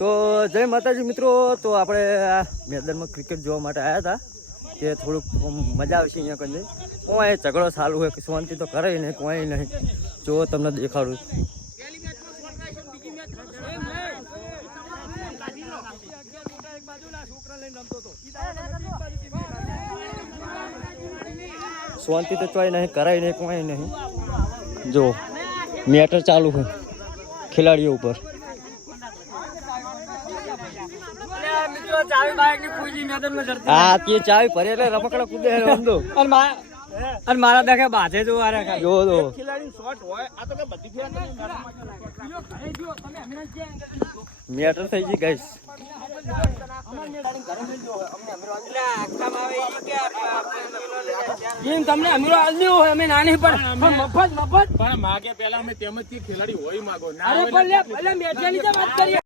તો જય માતાજી મિત્રો, તો આપણે આ મેદાનમાં ક્રિકેટ જોવા માટે આવ્યા હતા કે થોડુંક મજા આવશે અહીંયા કંઈ કોઈ ઝઘડો ચાલુ હોય કે શાંતિ તો કરે નહીં, કોઈ નહીં. જો તમને દેખાડું શાંતિ તો ચોય નહીં, કરાય નહીં, કોઈ નહીં. જો મેટર ચાલુ હોય ખેલાડીઓ ઉપર. હા તે ચાવી ભરે એટલે રમકડા કૂદે અને મારા દેખે બાજે જો ખેલાડી શોટ હોય આ તો બધી મેટર થઈ ગઈ ગાઈસ. તમને અમીરો આલ્યો હોય અમે નાની પણ મફત પણ માગે પેલા અમે તેમજ ખેલાડી હોય માગો ના